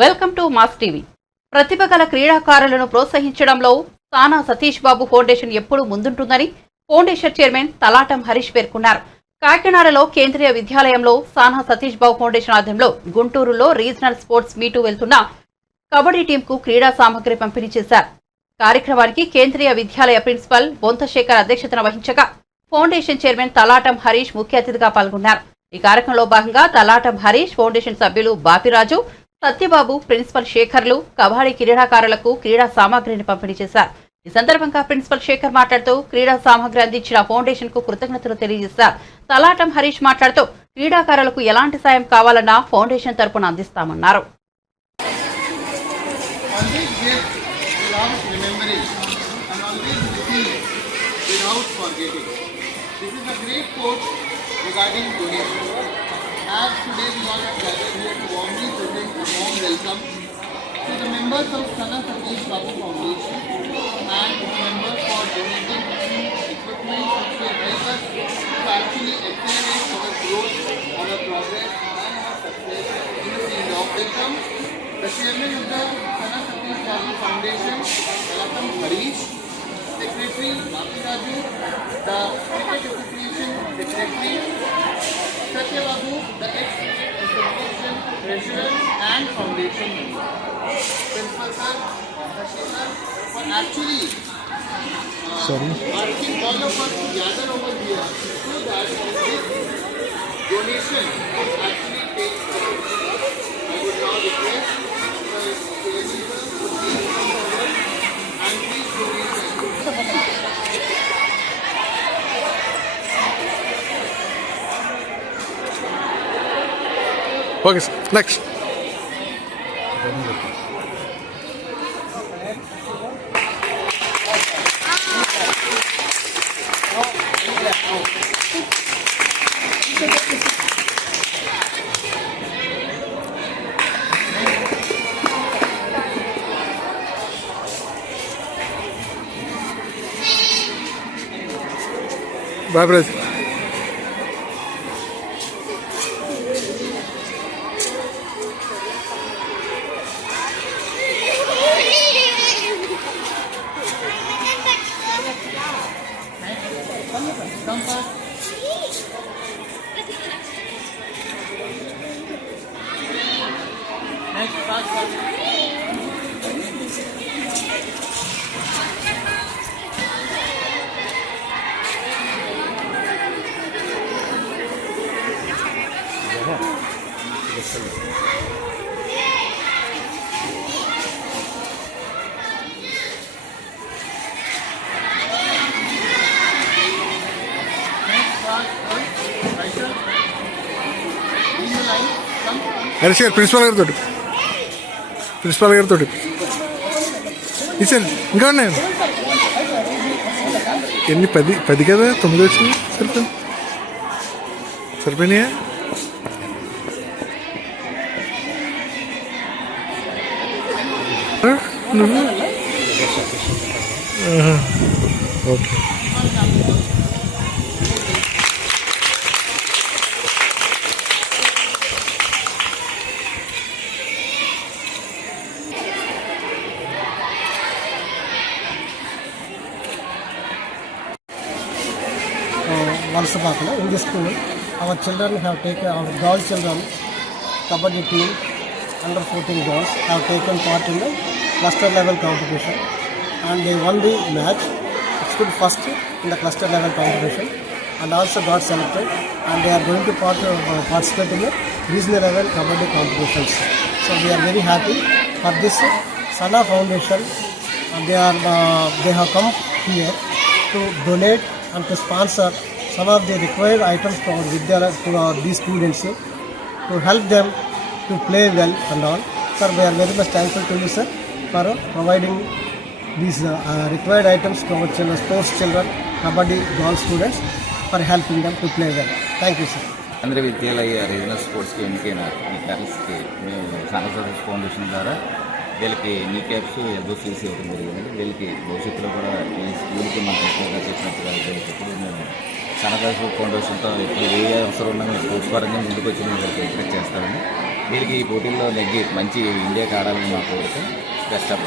Welcome to mass TV. ప్రతిభ గల క్రీడాకారులను ప్రోత్సహించడంలో సానా సతీష్ బాబు ఫౌండేషన్ ఎప్పుడూ ముందుంటుందని ఫౌండేషన్ చైర్మన్ తలాటం హరీష్ పేర్కొన్నారు. కాకినాడలో కేంద్రీయ విద్యాలయంలో సానా సతీష్ బాబు ఫౌండేషన్ ఆధ్వర్యంలో గుంటూరులో రీజనల్ స్పోర్ట్స్ మీటు వెళ్తున్న కబడ్డీ టీంకు క్రీడా సామగ్రి పంపిణీ చేశారు. కార్యక్రమానికి కేంద్రీయ విద్యాలయ ప్రిన్సిపల్ బొంతశేఖర్ అధ్యక్షతన వహించగా ఫౌండేషన్ చైర్మన్ తలాటం హరీష్ ముఖ్య అతిథిగా పాల్గొన్నారు. ఈ కార్యక్రమంలో భాగంగా తలాటం హరీష్ ఫౌండేషన్ సభ్యులు బాపిరాజు సత్యబాబు ప్రిన్సిపల్ శేఖర్లు కబడ్డీ క్రీడాకారులకు క్రీడా సామాగ్రిని పంపిణీ చేశారు ఈ సందర్భంగా ప్రిన్సిపల్ శేఖర్ మాట్లాడుతూ క్రీడా సామాగ్రి అందించిన ఫౌండేషన్కు కృతజ్ఞతలు తెలియజేశారు తలాటం హరీష్ మాట్లాడుతూ క్రీడాకారులకు ఎలాంటి సాయం కావాలన్నా ఫౌండేషన్ తరపున అందిస్తామన్నారు. This is a great quote regarding donation. As today we are gathered here to warmly present a warm welcome to the members of Sana Satish Babu Foundation and the members for donating equipment which will help us to actually accelerate our growth, our progress and our success in the field of welcome. The chairman of the Sana Satish Babu Foundation, Kalatam Harish, Secretary Bapi Raju, the Cricket Association Secretary, Satya Babu, the and foundation member. Principal sir, Shashi sir, actually uh, asking all of us to gather over here so that this donation could actually place. I would now request the chairman sir to please come forward and please donate. Okay, next. Vai, Brasil. ഹരിശേർ principal തൊട്ട് principal గారితో principal గారితో ఇచ్చాను ఇంకా ఉన్నాయి ఎన్ని పది పది కదా తొమ్మిది వచ్చి సరిపోయి సరిపోయినాయా ఆ, నువ్వు ఆహా. Okay Valsapakala. In this school, our children have taken, our girl children, kabaddi team, under 14 girls, have taken part in the cluster level competition and they won the match. Stood first in the cluster level competition and also got selected and they are going to part, uh, participate in the regional level kabaddi competitions. So we are very happy for this Sana Foundation. They are uh, they have come here to donate and to sponsor some of the required items for our Vidyalaya, to our, these students to help them to play well and all. Sir, we are very much thankful to you, sir, for providing these uh, uh, required items to our children, sports children, kabaddi girl students, for helping them to play well. Thank you, sir. కేంద్ర విద్యాలయ regional స్పోర్ట్స్కి ఎన్నికైన ఈ గర్ల్స్కి మేము సన service foundation ద్వారా వీళ్ళకి నీ caps elbow fees ఇవ్వడం జరిగింది వీళ్ళకి భవిష్యత్తులో కూడా ఈ స్కూల్కి మన ప్రిన్సిపల్గా చెప్పినట్టుగా వీళ్ళకి ఎప్పుడు మేము ఫౌండేషన్తో ఇప్పుడు ఏ అవసరం ఉన్నా మేము స్పోర్ట్స్ పరంగా ముందుకు వచ్చి మేము వీళ్ళకి ఎంకరేజ్ చేస్తామని వీళ్ళకి ఈ పోటీల్లో నెగ్గి మంచి ఇండియాకి ఆడాలని మా కోరిక బెస్ట్ ఆఫ్